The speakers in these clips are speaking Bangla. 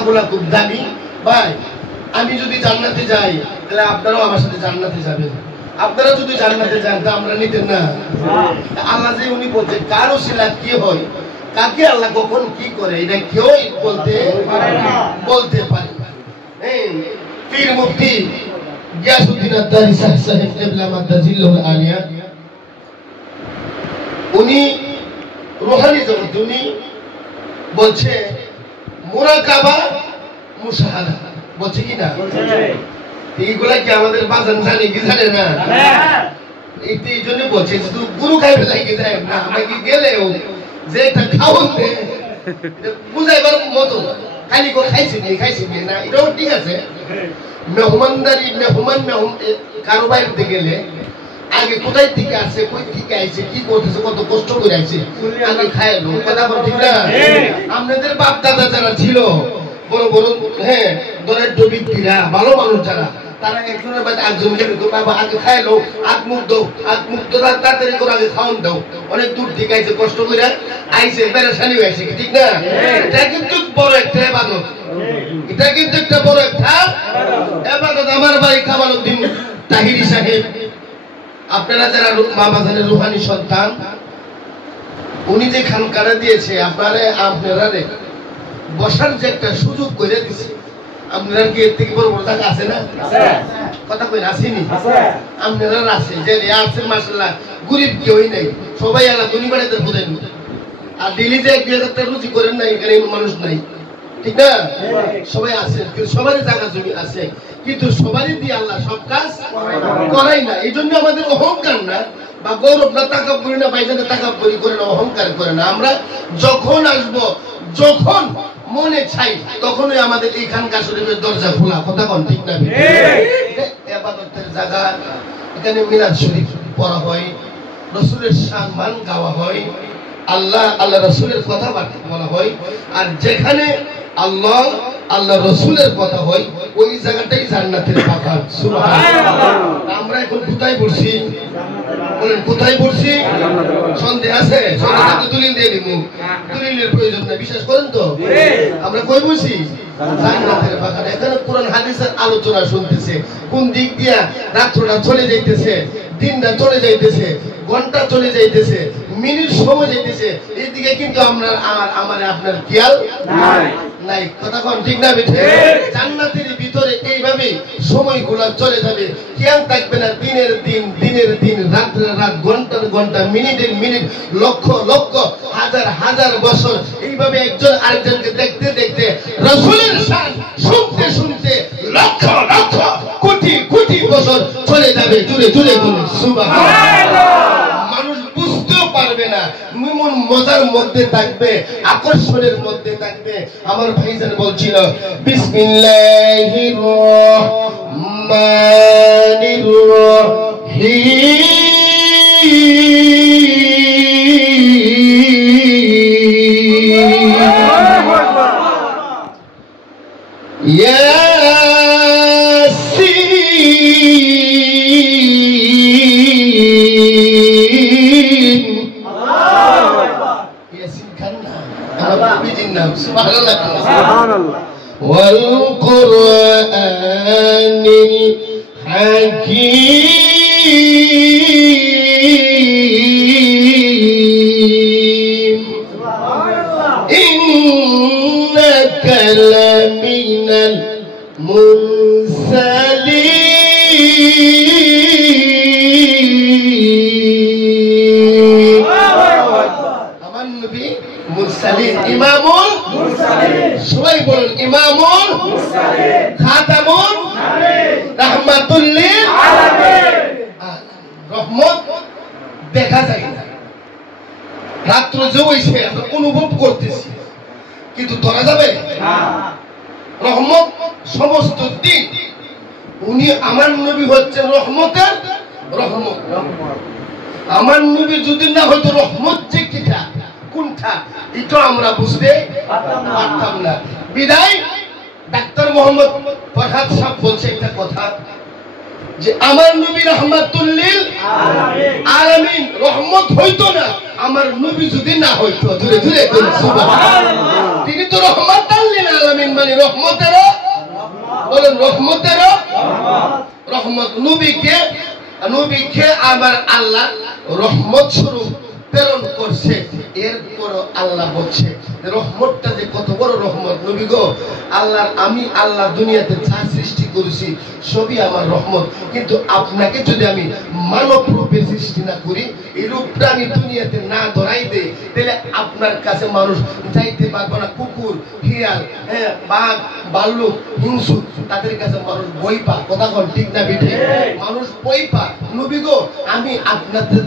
কথাগুলা খুব দামি ভাই। আমি যদি জান্নাতে যাই তাহলে আপনারাও আমার সাথে জান্নাতে যাবেন, আপনারা যদি জান্নাতে যান তা আমরা নিতেন না? আল্লাহ যে উনি বলতে কার ওসিলা কি হয়, কাকে আল্লাহ কখন কি করে এটা কেউ বলতে পারে না। পীর মুফতি গিয়াসউদ্দিন আদ-দারি সাহেব কিবলা মাদ্দাজিল্লাহুল আলিয়া উনি রূহানি জগৎ উনি বলছে মুরাকাবা মুশাহাদা বলছে কি না? এইগুলা কি আমাদের বাজান জানে কি জানে না? এই জন্য বলছে শুধু গুরু খাইবে লাগে যায় না, আমরা কি গেলেও যে এটা খাওয়ান দে বুঝাইবার মতো খালি কো খাইছি না এটাও ঠিক আছে। মেহমানদারি মেহমান কারো বাড়িতে গেলে আগে কোথায় থেকে আসে, কই থেকে আইছে, কি করতেছে, কত কষ্ট করে আইছে আগে খাইলো, কথা বল ঠিক না? আপনাদের বাপ দাদা যারা ছিল বড় বড় দরের ডবিরা ভালো মানুষ যারা, তারা একজনের বাড়িতে একজনকে বাবা আগে খাইলো, আগ মুখ দাও, আগ মুখ তো তাড়াতাড়ি করে আগে খাওয়ান দাও, অনেক দূর থেকে আইছে কষ্ট করে আইছে পেরেশানি হয়েছে ঠিক না? এটা কিন্তু বড় একটা ইবাদত, এটা কিন্তু একটা বড় একটা ইবাদত। আমার ভাই কামালউদ্দিন তাহিরি সাহেব, আপনারা যারা বাবা জানের রূহানি সন্তান, উনি যে খানকারা দিয়েছে আপনারা বসার যে একটা সুযোগ করে দিছে, আপনারা কি এর থেকে বড় বড় জায়গা আছে না? কথা কই আসেনি? আপনারা আছে যে আছে মাশাআল্লাহ, গরিব কেউই নাই, সবাই আল্লাহ ধনী বাড়িতে ফুদেন। আর দিল্লি যে 1,000 রুজি করেন না, এখানে মানুষ নাই ঠিক না? সবাই আছে, সবারই জায়গা জমি আছে, কিন্তু সবারই দিয়ে আল্লাহ সব কাজ করাই না। এই জন্য আমাদের অহংকার না বা গৌরব না, তাকাব্বুরি না, ভাইজানের তাকাব্বুরি করে না, অহংকার করে না। আমরা যখন আসবো, যখন মনে চাই, তখনই আমাদের এই খানকা শরীফের দরজা খোলা, কথা কোন ঠিক না? ইবাদতের জায়গা, এখানে মিলাদ শরীফ পড়া হয়, রাসূলের সম্মান গাওয়া হয়, আল্লাহ রাসূলের কথাবার্তা বলা হয়। আর যেখানে আল্লাহ রাসূলের কথা হয় ওই জায়গাটাই জান্নাতের বাগান। সুবহানাল্লাহ। আমরা এখন কোথায় পড়ছি বলেন? কোথায় পড়ছি? সন্দেহ আছে? সন্দেহ দলিল দিয়ে দিব, দলিলের প্রয়োজন নাই, বিশ্বাস করেন তো? আমরা কই বলছি? জান্নাতের বাগান। এখানে কোরআন হাদিসের আলোচনা শুনতেছে, কোন দিক দিয়া রাত্রটা চলে যাইতেছে, দিনটা চলে যাইতেছে, ঘন্টা চলে যাইতেছে, মিনিট সময় যাইতেছে, এইদিকে কিন্তু আমার আপনার খেয়াল নাই, কথা কোন ঠিক না? জান্নাতের ভিতরে এইভাবে সময়গুলো চলে যাবে, খেয়াল থাকবে না, দিনের দিন, রাতের রাত, ঘন্টার ঘন্টা, মিনিটের মিনিট, লক্ষ লক্ষ, হাজার হাজার বছর এইভাবে একজন আরেকজনকে দেখতে দেখতে, রাসূলের শান শুনতে শুনতে লক্ষ লক্ষ কোটি কোটি বছর চলে যাবে। জুড়ে জুড়ে বলুন সুবহানাল্লাহ। মানুষ বুঝতেও পারবে না, মন মজার মধ্যে থাকবে, আকর্ষণের মধ্যে থাকবে। আমার ভাইজান বলছিল বিসমিল্লাহির রহমানির রহিম, والقرآن الحكيم إنك لمن المرسلين. আমার নবী মুরসালিন, ইমামুল মুরসালিন, সবাই বলুন ইমামুল মুরসালিন, খাতামুন নবীয়্যিন, রাহমাতুল লিল আলামিন। রহমত দেখা যায় না, রাত্র যে হইছে আমরা অনুভব করতেছি, কিন্তু ধরা যাবে না। রহমত সমস্ত দিন, উনি আমার নবী হচ্ছে রহমতের রহমত। আমার নবী যদি না হয়তো রহমত যে কিটা কোনটা এটা আমরা বুঝতে পারতাম না। বিদায় ডাক্তার মোহাম্মদ ফরহাদ সাহেব বলছে একটা কথা, যে আমার নবী রাহমাতুল লিল আলামিন, রহমত হইতো না আমার নবী যদি না হইতো ধীরে ধীরে সুবহানাল্লাহ তিনি তো রহমাতাল লিল আলামিন মানে রহমতের বলেন রহমতের রহমত নবীকে আমার আল্লাহ রহমত স্বরূপ প্রেরণ করছে এরপর আল্লাহ বলছে রহমতটা যে কত বড় রহমত নবী গো আমি আল্লাহ দুনিয়াতে যা সৃষ্টি করেছি সবই আমার রহমত কিন্তু আপনাকে যদি আমি মানব রূপে সৃষ্টি না করি এই রূপটা আমি দুনিয়াতে না ধরাই দেই তাহলে আপনার কাছে মানুষ চাইতে পারবে না কুকুর হিয়াল বাঘ ভাল্লুক হিংসু তাদের কাছে মানুষ বই পা কথা কোন ঠিক না বিঠে মানুষ বই পা নবী গো আমি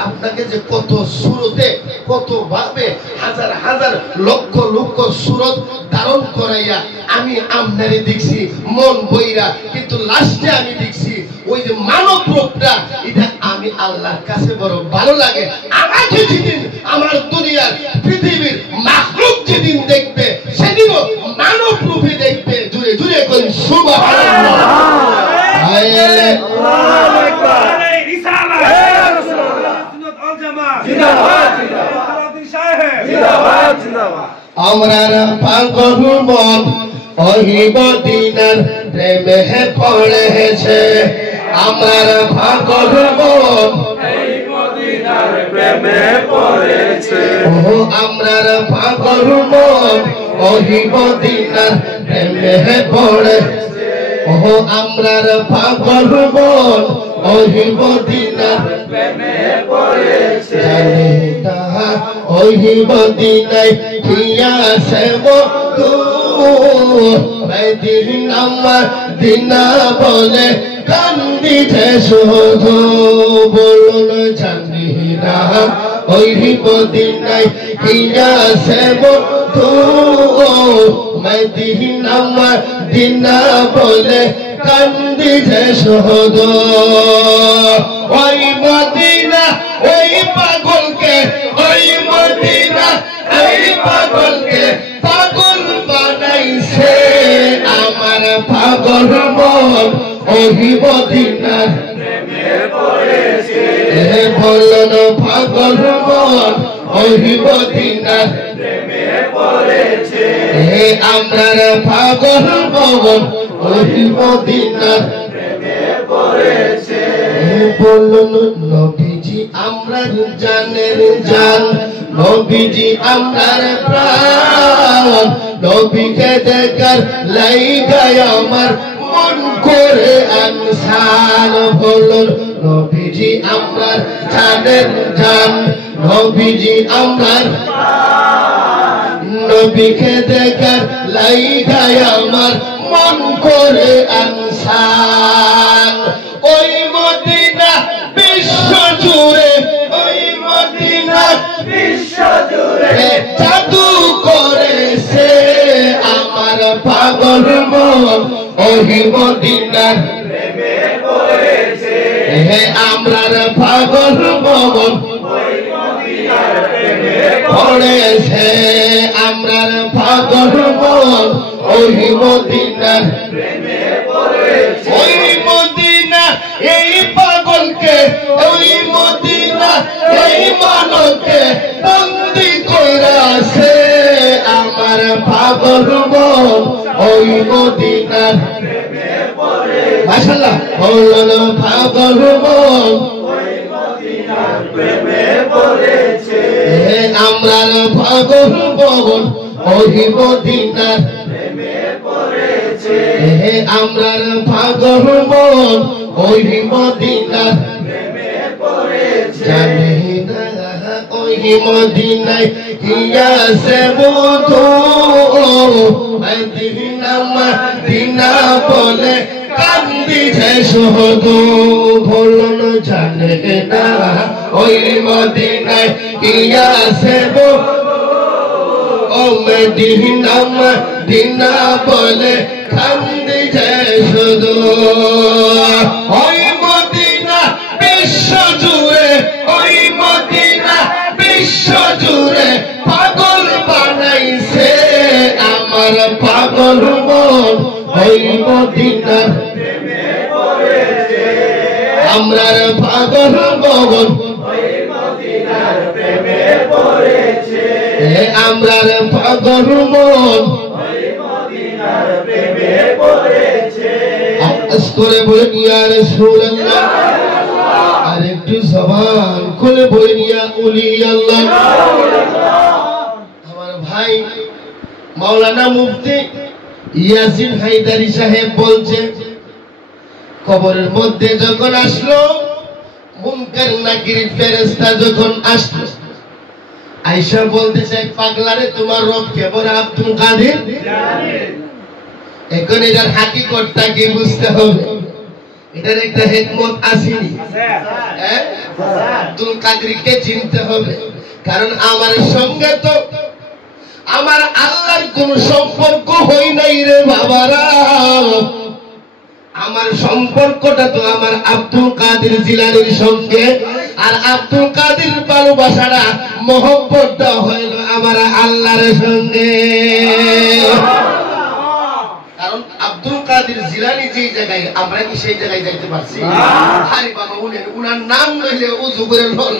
আপনাকে যে কত সুরতে কত ভাবে হাজার হাজার লক্ষ লক্ষ সুরত ধারণ করাইয়া আমি আপনারে দেখছি মন বইরা কিন্তু লাস্টে আমি দেখছি ওই যে মানব রূপটা এটা আমি আল্লাহর কাছে বড় ভালো লাগে আমাকে যেদিন আমার দুনিয়ার পৃথিবীর মাখলুক যেদিন দেখবে সেদিনও মানব রূপে দেখবে জুড়ে জুড়ে কোন সুবহানাল্লাহ আল্লাহু আকবার রিসালা রাসূলুল্লাহ সুন্নাত ওয়াল জামাত জিন্দাবাদ জিন্দাবাদ জিন্দাবাদ জিন্দাবাদ আমরার পাগল মন ওই মদিনার প্রেমে পড়েছে আমরার পাগল মন এই মদিনার প্রেমে পড়েছে ও আমরার পাগল মন ওই মদিনার প্রেমে পড়েছে ও আমরার পাগল মন ওই মদিনার প্রেমে পড়েছে ওই মদিনায় কিয়া সে মধু মদিনা মদিনা বলে কান্দিছে শুধু বলুন জানি না ওই মদিনায় কিয়া সে মধু মদিনা মদিনা বলে কান্দিছে শুধু ওই মদিনা ওই পাগলকে ওই মদিনা এই পাগলকে পাগল বানাইছে আমার পাগল মন ওই মদিনার প্রেমে পড়েছে বলুন পাগল মন ওই মদিনার প্রেমে পড়েছে আমরার পাগল মন ওই মদিনার প্রেমে পড়েছে বলুন নবীজি আমরার জানের জান নবীজি আমরার প্রাণ নবীকে দেখার লাইগায় আমার মন করে আনসান বলুন নবীজি আমরার জানের জান নবীজি আমরার নবীকে দেখার লাইগায় আমার মন করে আনসান ওই মদিনা বিশ্ব জুড়ে ওই মদিনা বিশ্ব জুড়ে জাদু করেছে আমার পাগল মন ওই মদিনার প্রেমে পড়েছে আমরার পাগল মন ওই মদিনার প্রেমে পড়েছে আমরার পাগল মন ওই মদিনার প্রেমে পড়েছে ওই মদিনা এই পাগলকে ওই মদিনা এই মানবকে বন্দি কইরাছে আমার পাগল মন ওই মদিনার প্রেমে পড়েছে মাশাআল্লাহ বলুন পাগল মন ওই মদিনার প্রেমে পড়েছে আমরার পাগল মন ওই মদিনার প্রেমে পড়েছে আমরার পাগল মন ওই মদিনার প্রেমে পড়েছে জানি না ওই মদিনায় কিয়া সে মধু মদিনা মদিনা বলে কান্দিছে শুধু বলুন জানে না ওই মদিনায় কিয়া সে ও মদিনা মদিনা বলে কান্দিছে শুধু ওই মদিনা বিশ্ব জুড়ে ওই মদিনা বিশ্ব জুড়ে পাগল বানাইছে আমার পাগল মন ওই মদিনার প্রেমে পড়েছে আমরার পাগল মন ওই মদিনার প্রেমে পড়েছে আমরা পাগল মন ওই মদিনার প্রেমে পড়েছে আওয়াজ করে বলেন ইয়া রাসূলুল্লাহ আর একটু জবান খুলে বলেন ইয়া ওলি আল্লাহ আমার ভাই মাওলানা মুফতি ইয়াসিন হায়দারি সাহেব বলছে কবরের মধ্যে যখন আসলো মুনকার নাকির ফেরেশতা যখন আসলো আয়েশা বলতেছে পাগলারে তোমার রব কে বলে আব্দুল কাদের এখন এটার হাকিকতটা কি বুঝতে হবে এটার একটা হিকমত আছে হ্যাঁ আব্দুল কাদেরকে চিনতে হবে কারণ আমার সঙ্গে তো আমার আল্লাহর কোন সম্পর্ক হই নাই রে বাবারা আমার সম্পর্কটা তো আমার আব্দুল কাদের জিলানীর সঙ্গে আর আব্দুল কাদের ভালোবাসাটা মহব্বতটা হইল আমার আল্লাহর সঙ্গে কারণ আব্দুল কাদের জিলানী যেই জায়গায় আমরা কি সেই জায়গায় যাইতে পারছি আরে বাবা উনার নাম লইলে উযু করে লল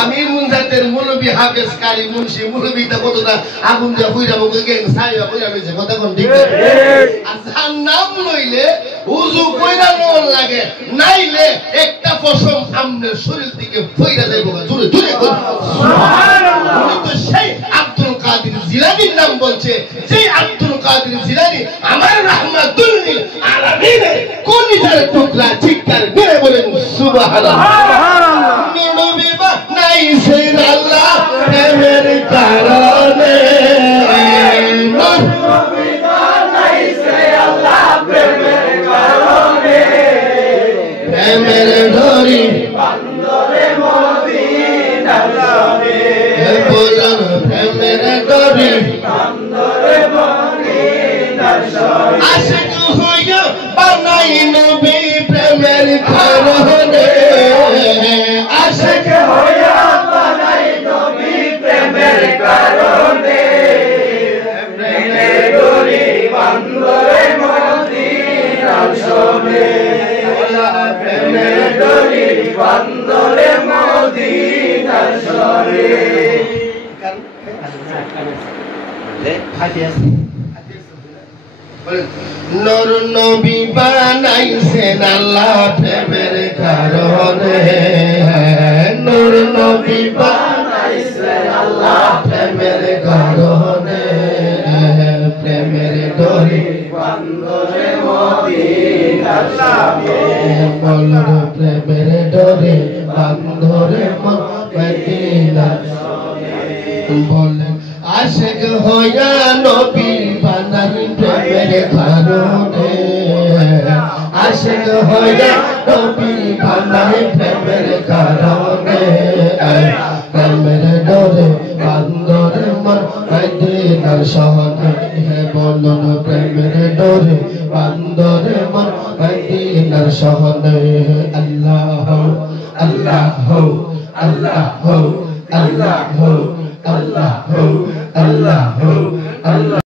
আমি মুনজাতের মুলবি হাফেজ কারি মুন্সি মুলবিটা কতটা আগুন যা কইরা বগে গেন সাইয়া কইরা লইছে কথা কোন ঠিক আর যার নাম লইলে উযু কইরা লল লাগে নাইলে একটা পশম সামনের শরীর থেকে ফইরা যাইবো জোরে জোরে কর সুবহানাল্লাহ উনি তো সেই আব্দুল কাদের জিলানীর নাম বলছে সেই আব্দুল কাদের জিলানী আমার রাহমাতুল লিল আলামিনের কলিজার টুকরা চিৎকার মেরে বলেন সুবহানাল্লাহ সুবহানাল্লাহ নবী বানাইছে আল্লাহ প্রেমের কারণে নবী বানাইছে আল্লাহ প্রেমের কারণে প্রেমের ডোরি বান্দরে মদিনার সনে বলেন প্রেমের ডোরি বান্দরে মদিনার সনে আশিক হইয়া বানাই নবী প্রেমের কারণে আশিক হইয়া বানাই নবী প্রেমের কারণে প্রেমের ডোরি বান্দরে মদিনার সনে প্রেমের ডোরি বান্দরে মদিনার সনে নূর নবী বানাইছেন আল্লাহ প্রেমের কারণে নূর নবী বানাইছেন আল্লাহ প্রেমের কারণে প্রেমের ডোরি বান্দরে মদিনার সনে বলর প্রেমের ডোরি বান্ধরে মদিনার বলেন আশিক হইয়া নবী বানাই প্রেমের কারণে আশিক হইয়া নবী বানাই প্রেমের কারণে প্রেমের ডোরে বান্ধরে মদিনার সনে বলুন প্রেমের ডোরে বান্ধরে মদিনার সনে আল্লাহ আল্লাহ আল্লাহ আল্লাহ আল্লাহ আল্লাহ আল্লাহ